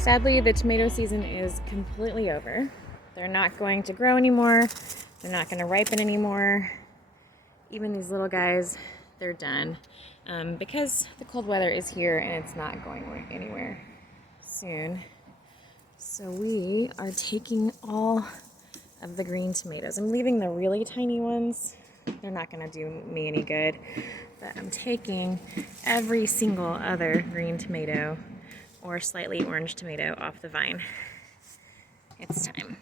Sadly, the tomato season is completely over. They're not going to grow anymore. They're not going to ripen anymore. Even these little guys, they're done. Because the cold weather is here and it's not going anywhere soon. So we are taking all of the green tomatoes. I'm leaving the really tiny ones. They're not going to do me any good. But I'm taking every single other green tomato or slightly orange tomato off the vine. It's time.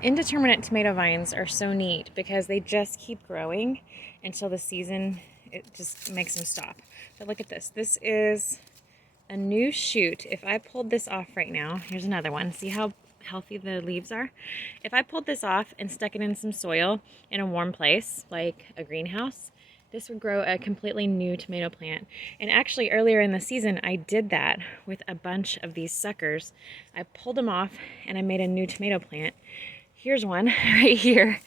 Indeterminate tomato vines are so neat because they just keep growing until the season, it just makes them stop. But look at this. This is a new shoot. If I pulled this off right now, here's another one. See how healthy the leaves are? If I pulled this off and stuck it in some soil in a warm place, like a greenhouse, this would grow a completely new tomato plant. And actually earlier in the season, I did that with a bunch of these suckers. I pulled them off and I made a new tomato plant. Here's one right here.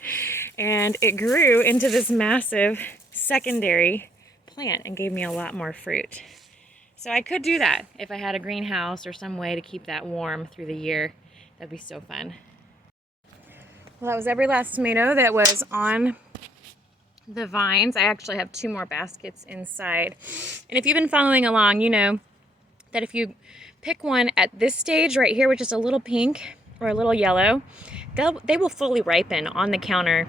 And it grew into this massive secondary plant and gave me a lot more fruit. So I could do that if I had a greenhouse or some way to keep that warm through the year. That'd be so fun. Well, that was every last tomato that was on the vines. I actually have 2 more baskets inside. And if you've been following along, you know that if you pick one at this stage right here, which is a little pink or a little yellow, they will fully ripen on the counter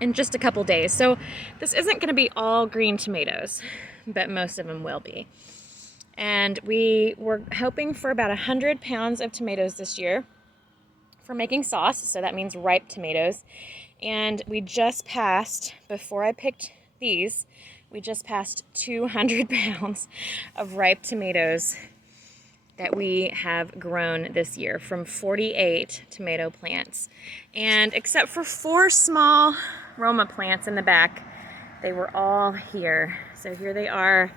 in just a couple days. So this isn't going to be all green tomatoes, but most of them will be. And we were hoping for about 100 pounds of tomatoes this year for making sauce. So that means ripe tomatoes. And we just passed, before I picked these, we just passed 200 pounds of ripe tomatoes that we have grown this year from 48 tomato plants. And except for 4 small Roma plants in the back, they were all here. So here they are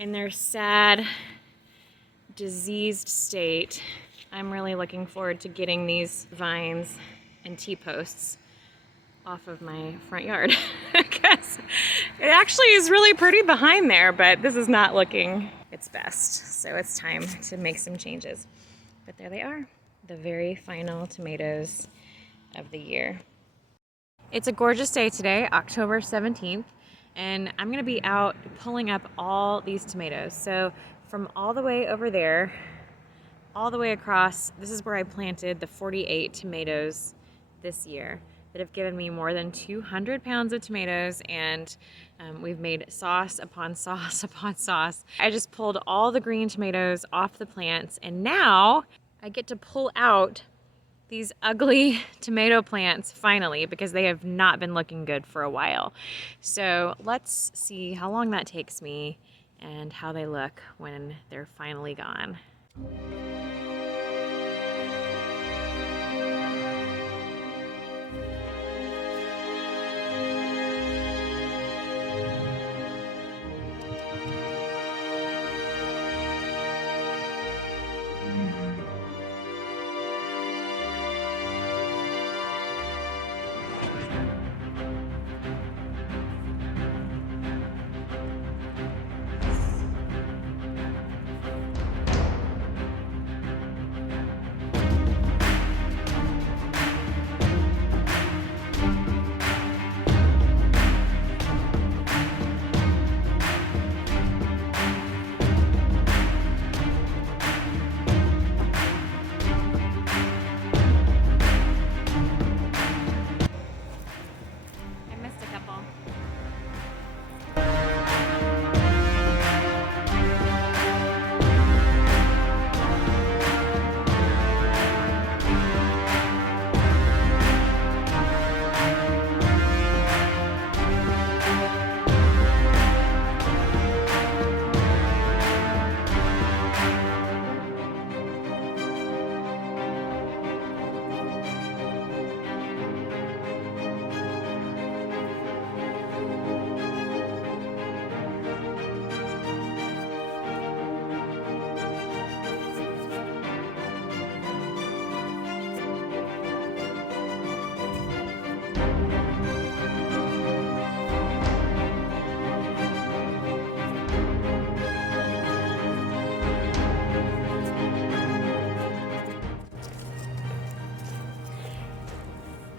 in their sad, diseased state. I'm really looking forward to getting these vines and T-posts off of my front yard because it actually is really pretty behind there, but this is not looking its best. So it's time to make some changes. But there they are, the very final tomatoes of the year. It's a gorgeous day today, October 17th, and I'm gonna be out pulling up all these tomatoes. So from all the way over there, all the way across, this is where I planted the 48 tomatoes this year that have given me more than 200 pounds of tomatoes, and we've made sauce upon sauce upon sauce. I just pulled all the green tomatoes off the plants, and now I get to pull out these ugly tomato plants finally, because they have not been looking good for a while. So let's see how long that takes me and how they look when they're finally gone.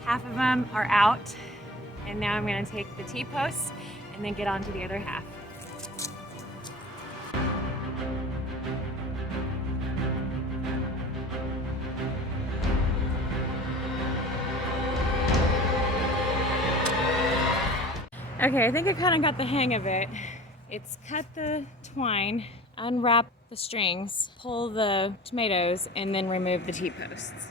Half of them are out, and now I'm going to take the T-posts and then get on to the other half. Okay, I think I kind of got the hang of it. It's cut the twine, unwrap the strings, pull the tomatoes, and then remove the T-posts.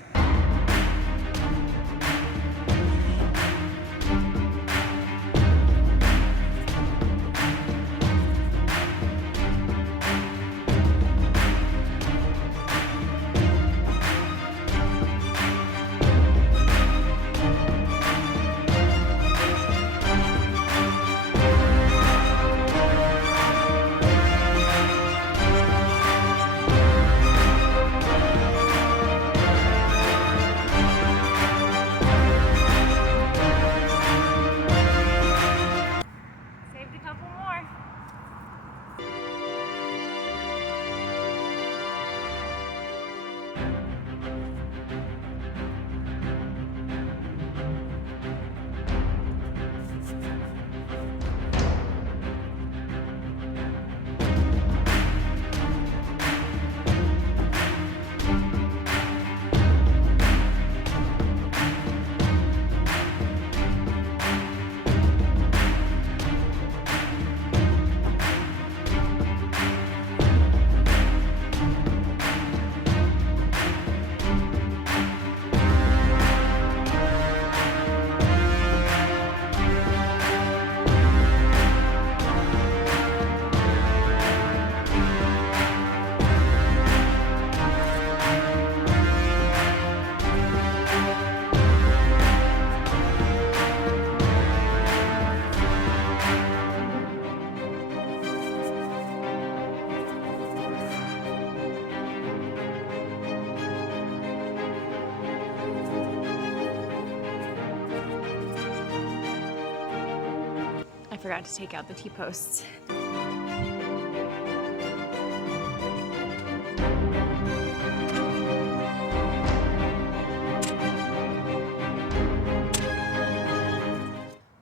I forgot to take out the T-posts.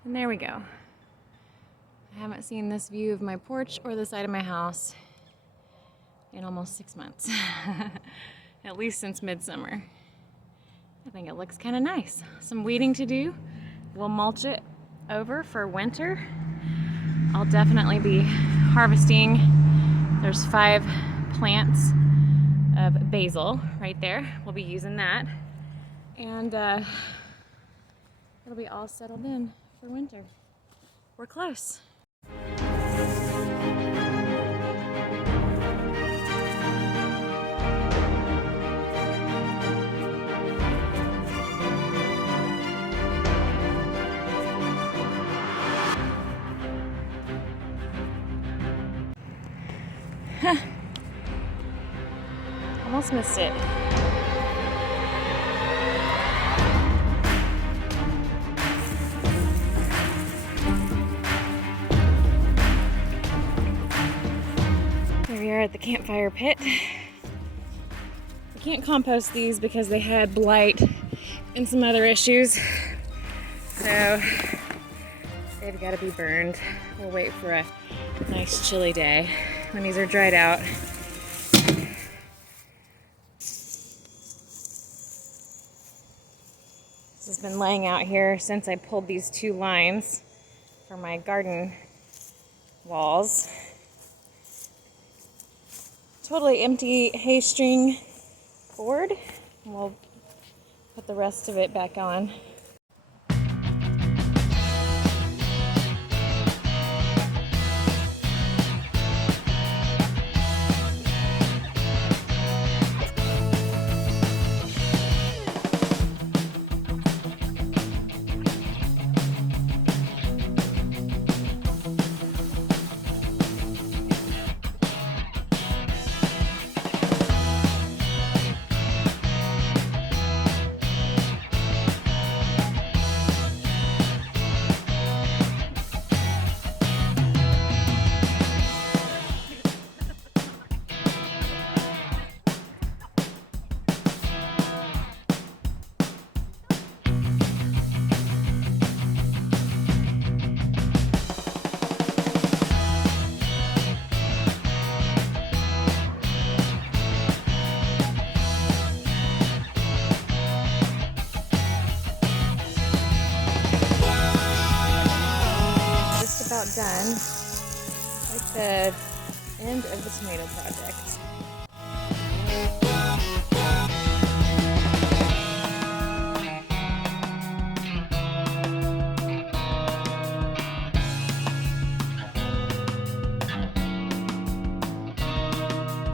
And there we go. I haven't seen this view of my porch or the side of my house in almost 6 months. At least since midsummer. I think it looks kind of nice. Some weeding to do. We'll mulch it over for winter. I'll definitely be harvesting. There's 5 plants of basil right there. We'll be using that. And it'll be all settled in for winter. We're close. Almost missed it. Here we are at the campfire pit. We can't compost these because they had blight and some other issues. So they've got to be burned. We'll wait for a nice chilly day when these are dried out. This has been laying out here since I pulled these 2 lines for my garden walls. Totally empty hay string board. We'll put the rest of it back on. done. Like the end of the tomato project.